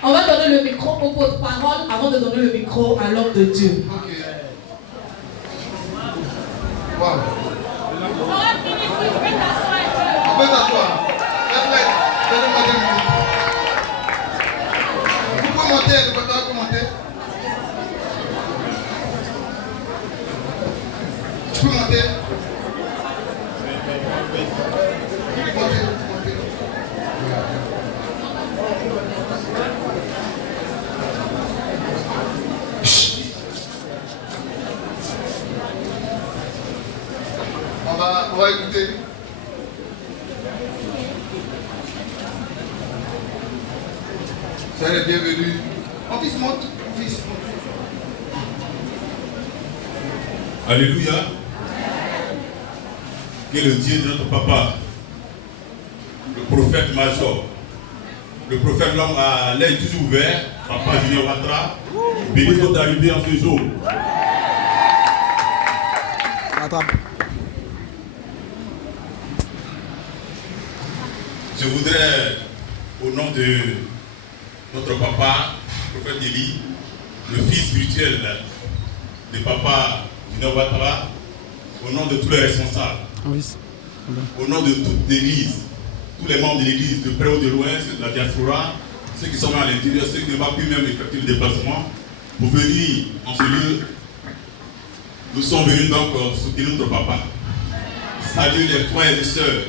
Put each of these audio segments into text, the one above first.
On va donner le micro au porte-parole avant de donner le micro à l'homme de Dieu. Ok. Wow. On peut t'asseoir. Vous pouvez monter, vous pouvez monter. Tu peux monter. On va écouter. Soyez les bienvenus. Mon fils monte. Mon fils. Alléluia. Que le Dieu de notre papa, le prophète major, le prophète l'homme à l'œil toujours ouvert, papa Junior Ouattara, bénisse notre arrivée en ce jour. Je voudrais, au nom de notre papa, le prophète Élie, le fils spirituel de papa Junior Ouattara, au nom de tous les responsables, au nom de toute l'église, tous les membres de l'église, de près ou de loin, ceux de la diaspora, ceux qui sont à l'intérieur, ceux qui n'ont pas pu même effectuer le déplacement, pour venir en ce lieu, nous sommes venus donc soutenir notre papa. Salut les frères et sœurs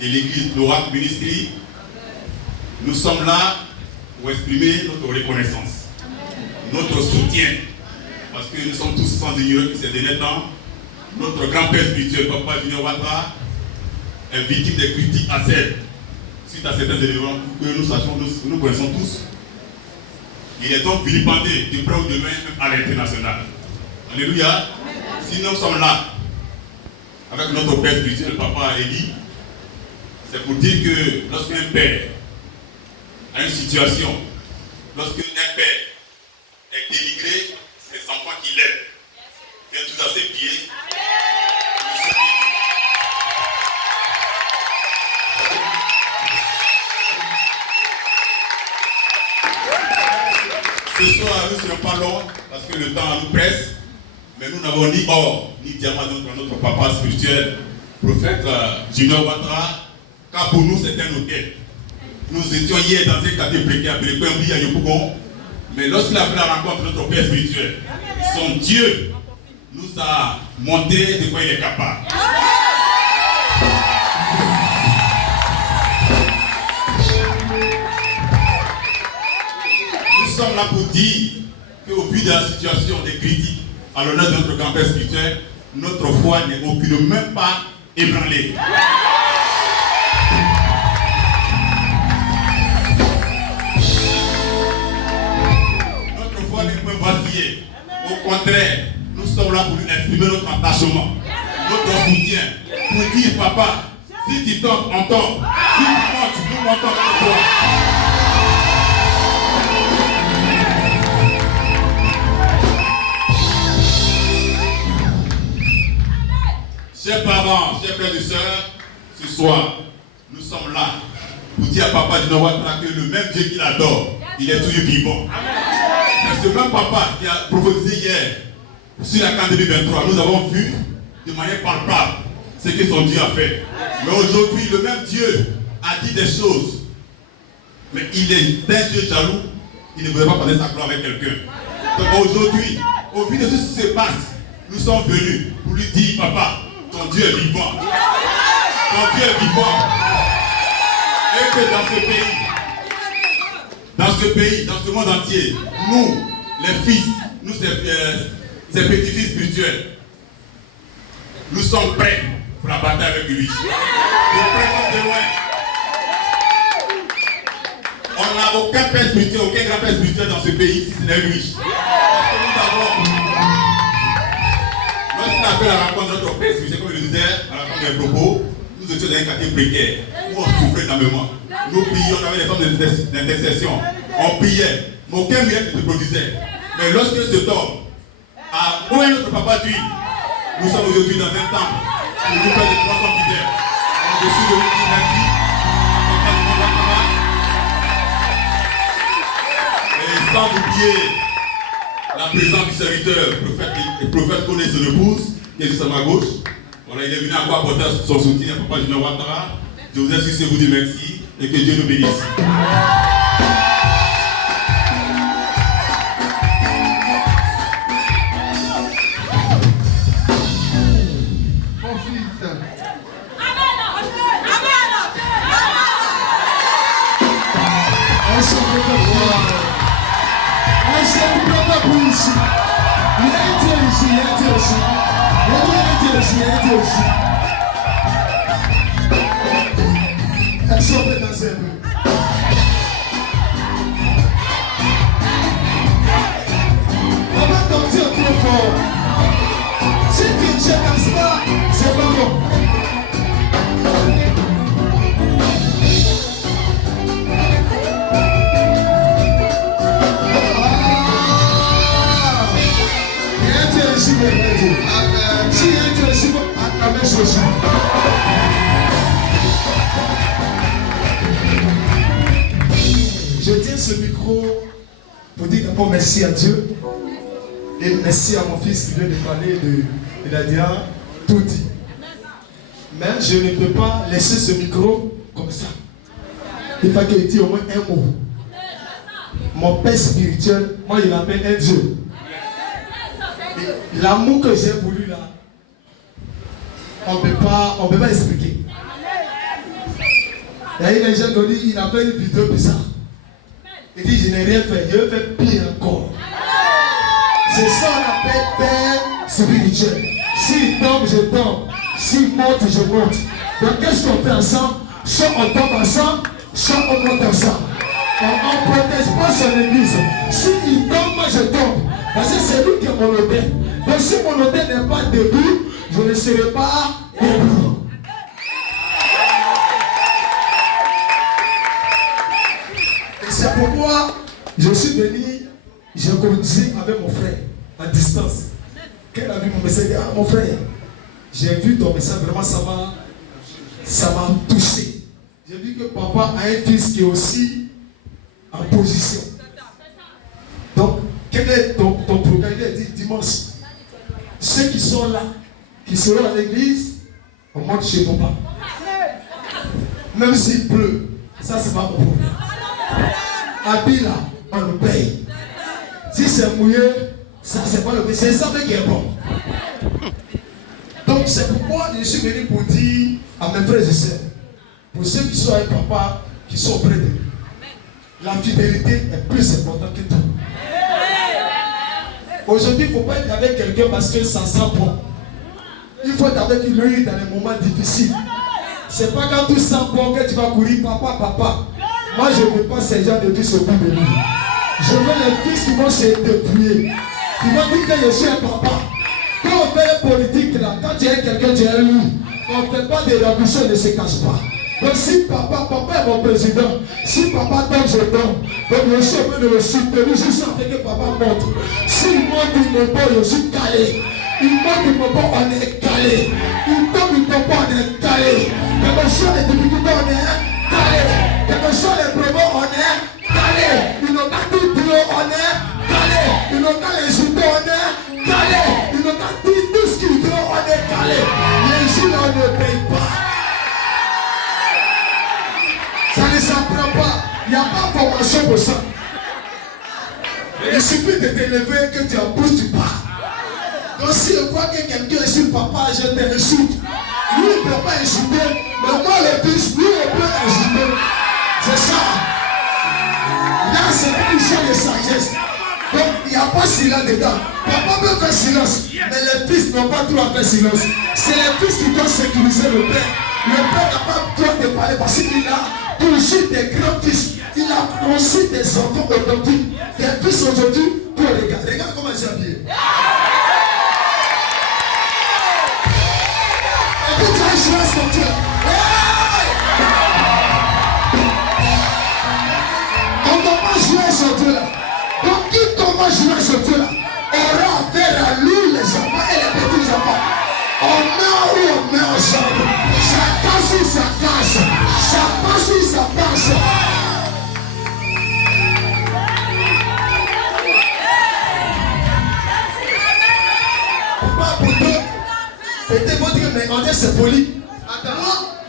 de l'église Gloire Ministry. Nous sommes là pour exprimer notre reconnaissance, notre soutien, parce que nous sommes tous sans ignorer que ces derniers temps, notre grand-père spirituel, papa Junior Ouattara, est victime des critiques acerbes suite à certains éléments que nous connaissons tous. Il est donc vilipendé de près ou de loin à l'international. Alléluia. Si nous sommes là avec notre père spirituel, papa Élie, c'est pour dire que lorsqu'un père a une situation, lorsqu'un père est dénigré, c'est les enfants qui l'aident. Viennent tous à ses pieds. Ce soir, nous ne serons pas longs parce que le temps nous presse, mais nous n'avons ni or ni diamant dans notre papa spirituel, prophète Junior Ouattara, car pour nous c'est un hôtel. Nous étions hier dans un quartier précaire appelé Kwembi à Yopougon. Mais lorsqu'il a fait la rencontre de notre Père spirituel, son Dieu nous a montré de quoi il est capable. Nous sommes là pour dire qu'au vu de la situation des critiques à l'honneur de notre grand-père spirituel, notre foi n'est aucune, même pas ébranlée. Notre foi n'est pas vacillée. Au contraire, nous sommes là pour lui exprimer notre attachement, notre soutien, pour dire papa, si tu tombes, on tombe. Si tu montes, nous montons avec toi. Chers parents, chers frères et sœurs, ce soir, nous sommes là pour dire à papa du Nord que le même Dieu qu'il adore, il est toujours vivant. C'est ce même papa qui a prophétisé hier sur la CAN 2023. Nous avons vu de manière palpable ce que son Dieu a fait. Mais aujourd'hui, le même Dieu a dit des choses. Mais il est un Dieu jaloux. Il ne voudrait pas parler sa gloire avec quelqu'un. Donc aujourd'hui, au vu de tout ce qui se passe, nous sommes venus pour lui dire, papa, ton Dieu est vivant. Ton Dieu est vivant. Et que dans ce pays, dans ce monde entier, nous, les fils, nous, ces petits-fils spirituels, nous sommes prêts pour la bataille avec lui. Nous sommes prêts comme de loin. On n'a aucun père spirituel, aucun grand-père spirituel dans ce pays si ce n'est lui. Parce que nous avons... Lorsqu'on a fait la rencontre de notre père spirituel, comme je le disais, à la fin des propos, nous étions dans un quartier précaire où on souffrait énormément. Nous prions, on avait des formes d'intercession. On priait, mais aucun miracle ne se produisait. Mais lorsque cet homme a loué notre papa d'huile, nous sommes aujourd'hui dans un temple pour nous faire des 300 fidèles. Au-dessus de lui, merci. Et sans oublier la présence du serviteur, le prophète connaît son épouse, qui est juste à ma gauche. Voilà, il est venu encore apporter son soutien à papa Junior Ouattara. Je vous insiste, vous dire merci et que Dieu nous bénisse. Si tu tiens comme ça, c'est pas bon. Je tiens ce micro pour dire d'abord merci à Dieu et merci à mon fils qui vient de parler il a déjà tout dit. Mais je ne peux pas laisser ce micro comme ça. Il faut qu'il dise au moins un mot. Mon père spirituel, moi il l'appelle un Dieu. L'amour que j'ai pour lui là, on ne peut pas expliquer. Il y a des gens qui ont dit, il a fait une vidéo bizarre. Il dit, je n'ai rien fait, je vais faire pire encore. C'est ça qu'on appelle père spirituel. S'il tombe, je tombe. S'il monte, je monte. Donc qu'est-ce qu'on fait ensemble? Soit on tombe ensemble, soit on monte ensemble. On ne protège pas son église. S'il tombe, moi je tombe. Parce que c'est lui qui est mon hôtel. Donc si mon hôtel n'est pas debout, je ne serai pas debout. Et c'est pourquoi je suis venu, j'ai conduit avec mon frère, à distance. Quand il a vu mon message, il dit, ah mon frère, j'ai vu ton message, vraiment ça m'a touché. J'ai vu que papa a un fils qui est aussi en position. Donc, quel est ton programme? Il a dit dimanche. Ceux qui sont là, qui seront à l'église, on monte chez papa. Même s'il pleut, Ça, c'est pas mon problème. Habit là, on le paye. Si c'est mouillé, ça, c'est pas le paye. C'est ça qui est bon. Donc, c'est pourquoi je suis venu pour dire à mes frères et sœurs, pour ceux qui sont avec papa, qui sont auprès de lui, la fidélité est plus importante que tout. Aujourd'hui, il ne faut pas être avec quelqu'un parce que ça sent bon. Il faut être avec lui dans les moments difficiles. Ce n'est pas quand tout sent bon que tu vas courir, papa. Moi, je ne veux pas ces gens de fils au bout de lui. Je veux les fils qui vont se dépouiller, qui vont dire que je suis un papa. Quand on fait la politique là, quand tu es quelqu'un, tu es lui. On ne fait pas des révolutions, on ne se cache pas. Donc si papa est mon président, si papa tombe, je tombe. Donc je suis obligé de le soutenir juste après que papa monte. S'il monte, il me bat, je suis calé. Il monte, il me bat, on est calé. Il tombe, il tombe pas, on est calé. Quelles que soient les difficultés, on est calé. Quels que soient les problèmes, on est calé. Ils n'ont qu'à tout dire, on est calé. Ils n'ont qu'à les insulter, on est calé. Ils n'ont qu'à dire tout ce qu'ils veulent, on est calé. Les gens, on ne paye pas. Ça ne s'apprend pas. Il n'y a pas de formation pour ça. Il suffit de t'élever que tu en bouges, tu pars. Donc si je vois que quelqu'un insulte papa, je te insulte. Lui, il ne peut pas insulter. Mais moi, le fils, lui, on peut insulter. C'est ça. Là, c'est une chose de sagesse. Donc, il n'y a pas silence dedans. Papa peut faire silence. Mais les fils n'ont pas droit à faire silence. C'est les fils qui doivent sécuriser le père. Le père n'a pas droit de parler parce qu'il a toujours des grands-fils. Il a aussi des enfants authentiques. Des fils aujourd'hui, pour les gars. Regarde comment j'ai habillé. Et puis tu as joué à sortir. On ne va pas jouer à sortir là. Donc qui va jouer à sortir là aura affaire à nous les enfants et les petits enfants. On meurt ou on meurt ensemble. Ça casse ou ça casse. Ça passe ou ça passe. Papa, pour toi, peut-être vous dire, mais on est c'est folie. Attends,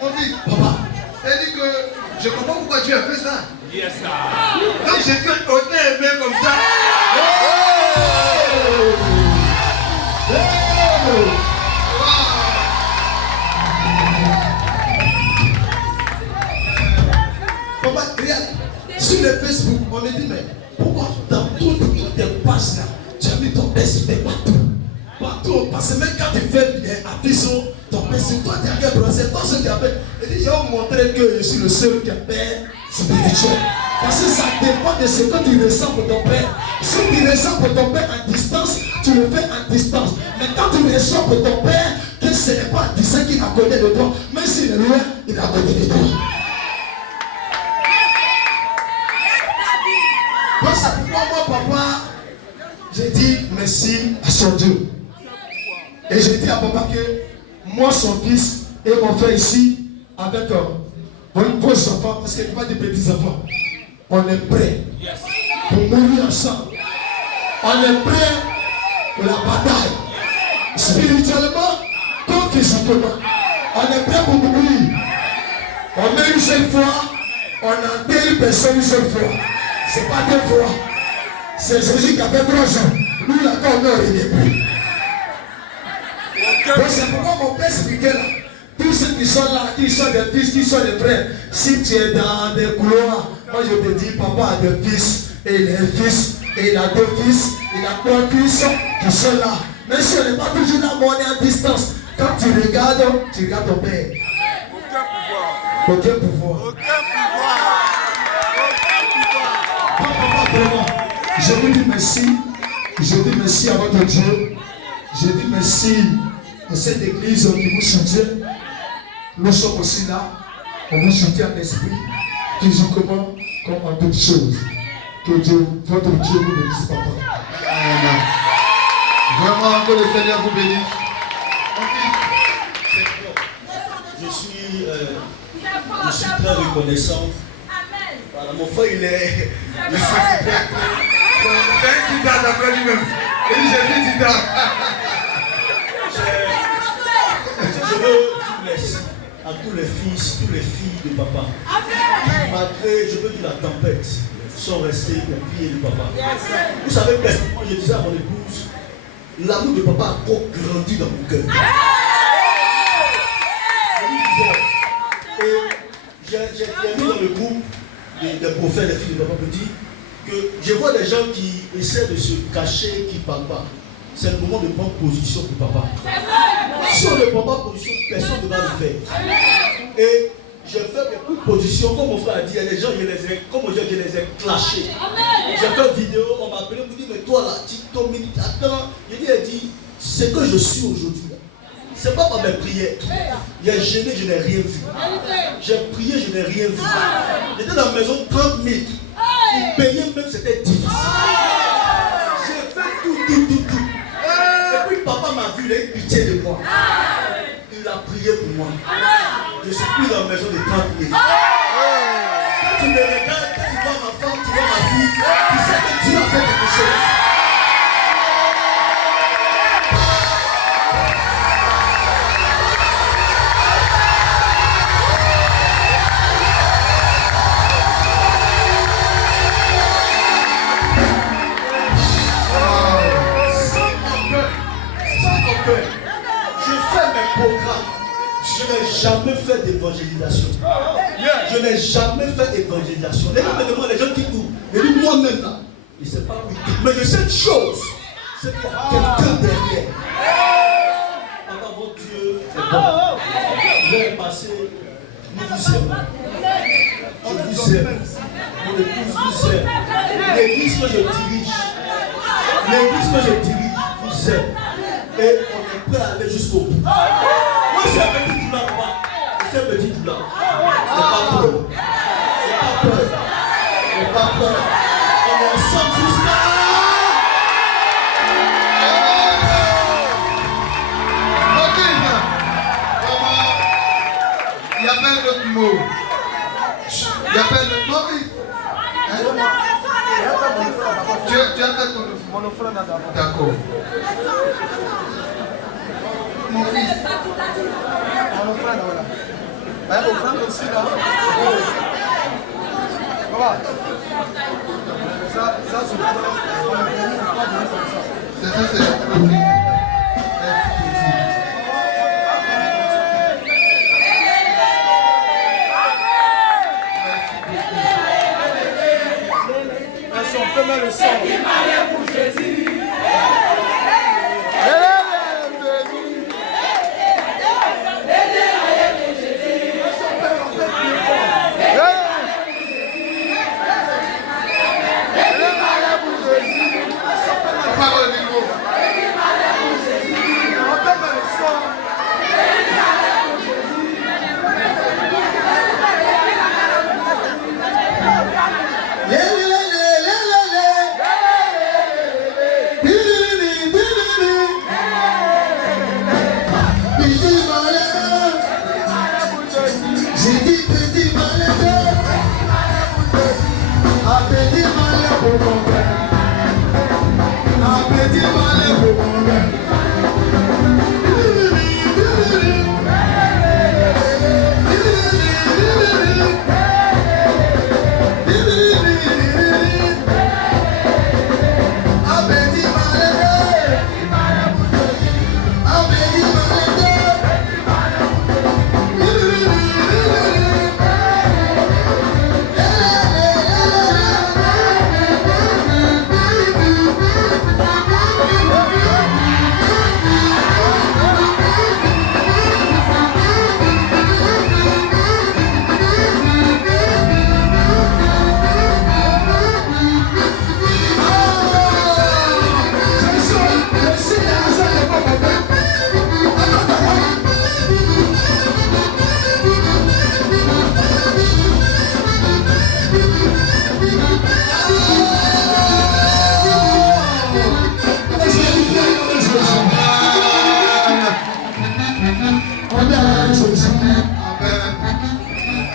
mon fils, Papa, elle dit que je comprends pourquoi tu as fait ça. Yes, sir. Donc j'ai fait honnête et bien comme ça. Papa, regarde, sur le Facebook, on me dit, mais pourquoi dans toutes tes pages là, tu as mis ton père sur tes partout? Partout, parce que même quand tu fais affichon, ton père sur toi, tu as qu'un bras, c'est toi ce qui appelle. Il dit, je vais vous montrer que je suis le seul qui a père spirituel. Parce que ça dépend de ce que tu ressens pour ton père. Si tu ressens pour ton père à distance, tu le fais à distance. Mais quand tu ressens pour ton père, que ce n'est pas à distance qu'il est à côté de toi, même s'il est loin, il est à côté de toi. Donc c'est pourquoi moi, papa, j'ai dit merci à son Dieu. Et j'ai dit à papa que moi, son fils, et mon frère ici, avec vos enfants, parce qu'il n'y a pas de petits enfants, on est prêts pour mourir ensemble. On est prêts pour la bataille. Spirituellement comme physiquement. On est prêts pour mourir. On met une seule fois, on enterre une personne une seule fois. C'est pas deux fois. C'est Jésus qui a fait 3 ans. Nous, là, on ne revient plus. Donc, c'est pourquoi mon père spirituel là, tous ceux qui sont là, qui sont des fils, qui sont des frères, si tu es dans des couloirs, moi je te dis, papa a des fils, et il a un fils, et il a 2 fils, il a 3 fils qui sont là. Mais si on n'est pas toujours là, mais on est à distance. Quand tu regardes ton père. Aucun pouvoir. Papa, vraiment, je vous dis merci. Je dis merci à votre Dieu. Je dis merci à cette église qui vous soutient. Nous sommes aussi là. On vous soutient en esprit, physiquement, comme en toutes choses. Que Dieu, votre Dieu vous bénisse, papa. Amen. Vraiment, que le Seigneur vous bénisse. Je suis très reconnaissant. Voilà, mon frère, il est. C'est un Tita d'après lui-même. Il dit, j'ai dit Tita. Je veux dire merci à tous les fils, toutes les filles de papa. Malgré, je peux dire, la tempête, sont restés au pied de papa. Vous savez, personnellement, je disais à mon épouse, l'amour de papa a encore grandi dans mon cœur. Et j'ai mis dans le groupe des prophètes, des filles de papa, me dit que je vois des gens qui essaient de se cacher, qui ne parlent pas. C'est le moment de prendre position pour papa. Si on ne prend pas position, personne ne va le faire. Et je fais beaucoup de positions, comme mon frère a dit, il y a des gens, je les ai clashés. J'ai fait une vidéo, on m'a appelé, on me dit, mais toi là, TikTok, minute, attends. Elle dit, ce que je suis aujourd'hui, ce n'est pas par mes prières. Il a gêné, je n'ai rien vu. J'ai prié, je n'ai rien vu. J'étais dans la maison 30 000. Pour payer même, c'était difficile. J'ai fait tout. Et puis papa m'a vu, il a eu pitié de moi. Il a prié pour moi. Je suis plus dans la maison de 30 000. Quand tu me regardes, quand tu vois ma femme, tu vois ma fille, tu sais que tu as fait quelque chose. Je n'ai jamais fait d'évangélisation. Je n'ai jamais fait d'évangélisation. Les gens me demandent, les gens qui courent. Mais moi-même là, je ne sais pas où. Mais je sais une chose, c'est qu'il y a quelqu'un derrière. Papa, votre Dieu est bon. L'heure est passée, nous vous aimons. Je vous aime. Mon épouse vous aime. L'église que je dirige vous aime. Et on est prêt à aller jusqu'au bout. Moi, c'est un petit douleur, papa. C'est un petit douleur. J'ai pas peur. On est ensemble jusqu'à... Il y a plein d'autres mots. Il y a plein d'autres mots. Tu as fait ton offrande. D'accord. Mon fils. Mon offrande, voilà. L'offrande aussi, là. Voilà. Ça, c'est ça, c'est on peut mettre le sang. Pour Jésus.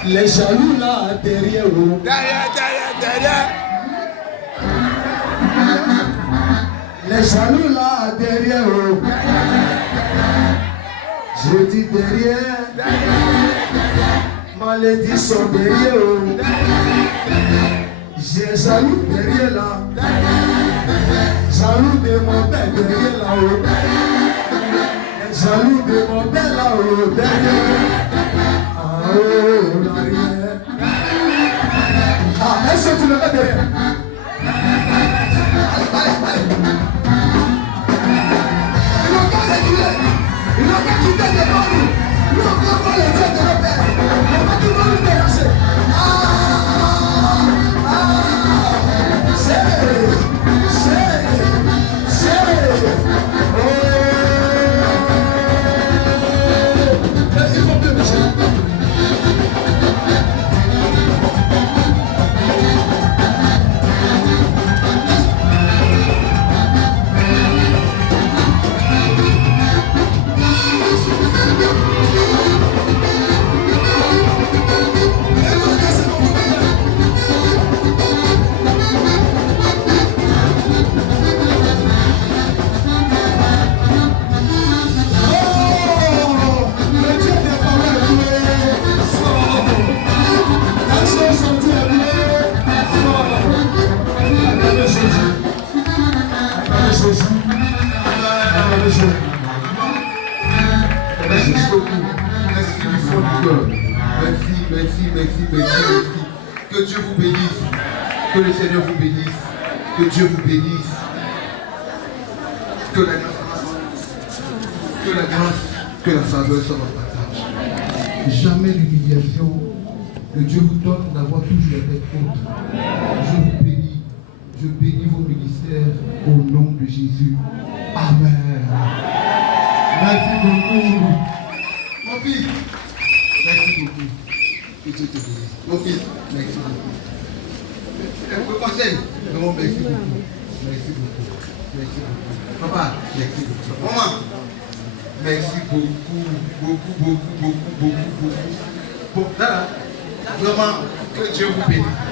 Les jaloux là derrière vous. Derrière. Les jaloux là derrière vous. Je dis derrière. malédiction derrière. J'ai jaloux derrière là. Jaloux de mon père derrière là-haut. Jaloux de mon père là-haut derrière. Ah oh, l'arrière. Ah, est-ce que tu le mets derrière? Allez. Il n'a pas reculé. Il n'a pas quitté devant nous. Nous, on peut voir les dieux de nos pères. On va toujours nous déranger. Merci beaucoup. Merci du fond du cœur. Merci. Que Dieu vous bénisse. Que le Seigneur vous bénisse. Que Dieu vous bénisse. Que la grâce, que la faveur soit votre partage. Jamais l'humiliation. Que Dieu vous donne d'avoir toujours la tête haute. Je vous bénis. Je bénis vos ministères au nom de Jésus. Amen. Merci beaucoup. Mon fils, merci beaucoup. Que Dieu te bénisse. Mon fils, merci beaucoup. Le conseil, non, merci beaucoup. Merci beaucoup. Papa, merci beaucoup. Maman, merci beaucoup. Bon, là, vraiment, que Dieu vous bénisse.